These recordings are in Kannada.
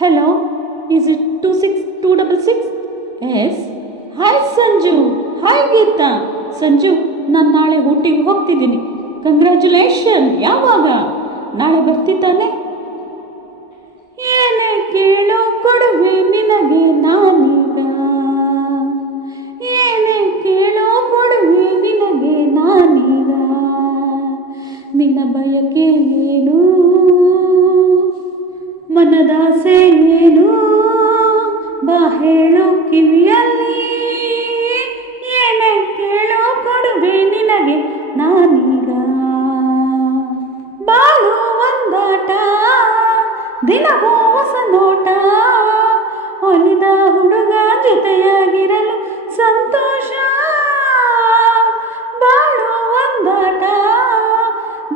Hello, is it 26266? Yes. Hi Sanju. Hi Geetha. Sanju, ನಾನು ನಾಳೆ ಊಟಿಗೆ ಹೋಗ್ತಿದ್ದೀನಿ. ಕಂಗ್ರ್ಯಾಚುಲೇಷನ್. ಯಾವಾಗ? ನಾಳೆ ಬರ್ತಿದ್ದಾನೆ. ಏನೇ ಕೇಳೋ ಕೊಡುವೆ ನಿನಗೆ ನಾನೀಗ. ಏನೇ ಕೇಳೋ ಕೊಡುವೆ ನಿನಗೆ ನಾನೀಗ. ನಿನ್ನ ಬಯಕೆ ಏನು, ಮನದಾಸೆ ಏನು, ಬಾ ಹೇಳು ಕಿವಿಯಲ್ಲಿ. ಏನೇ ಕೇಳೋ ಕೊಡುವೆ ನಿನಗೆ ನಾನೀಗ. ಬಾಳು ಒಂದಾಟ, ದಿನವೂ ಹೊಸ ನೋಟ, ಒಲಿದ ಹುಡುಗ ಜೊತೆಯಾಗಿರಲು ಸಂತೋಷ. ಬಾಳು ಒಂದಾಟ,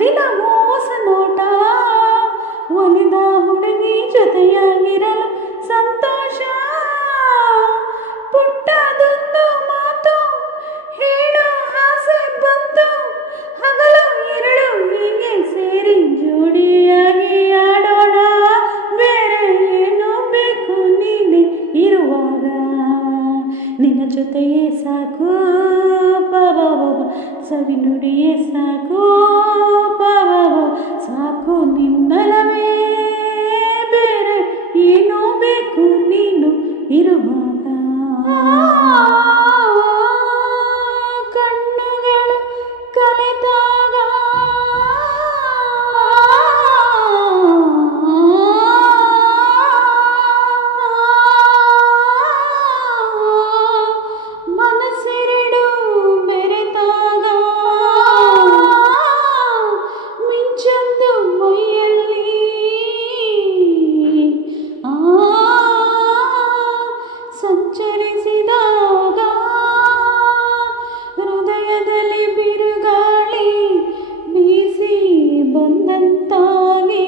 ದಿನವೂ ಹೊಸ ನೋಟ, ಒಲಿದ ಹುಡುಗಿ ಜೊತೆಯಾಗಿರಲು ಸಂತೋಷ. ಪುಟ್ಟದೊಂದು ಮಾತು ಹೇಳೋ ಆಸೆ ಬಂತು, ಹಗಲು ಇರಳು ಹೀಗೆ ಸೇರಿ ಜೋಡಿಯಾಗಿ ಆಡೋಣ. ಬೇರೆ ಏನು ಬೇಕು ನೀನೆ ಇರುವಾಗ, ನಿನ್ನ ಜೊತೆಯೇ ಸಾಕು ಪಾವ, ಸವಿ ನುಡಿಯೇ ಸಾಕು ಪಾವ, ಸಾಕು ನಿನ್ನಲವೇ. ಬೇರೆ ಏನೋ ಬೇಕು ನೀನು ಇರುವಾಗ. ಕಣ್ಣುಗಳು ಕಲೆತಾಗ ಮನಸ್ಸೆರಡು ಬೆರೆತಾಗ, ಮಿಂಚೊಂದು ಮೈಯಲ್ಲಿ ಸಂಚರಿಸಿದಾಗ, ಹೃದಯದಲ್ಲಿ ಬಿರುಗಾಳಿ ಬೀಸಿ ಬಂದಂತಾಗಿ,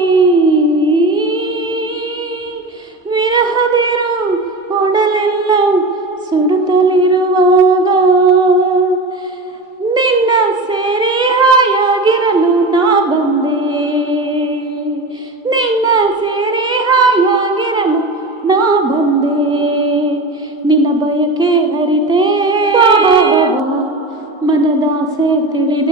ವಿರಹದಿರು ಒಡಲೆಲ್ಲ ಸುಡುತ್ತಲಿರುವಾಗ, ನಿನ್ನ ಸೇರಿ ಹಾಯಾಗಿರಲು ನಾ ಬಂದೆ. ನಿನ್ನ ಸೇರಿ ಹಾಯಾಗಿರಲು ನಾ ಬಂದೆ. ನಿನ್ನ ಬಯಕೆ ಅರಿತೆ, ಮನದಾಸೆ ತಿಳಿದೆ.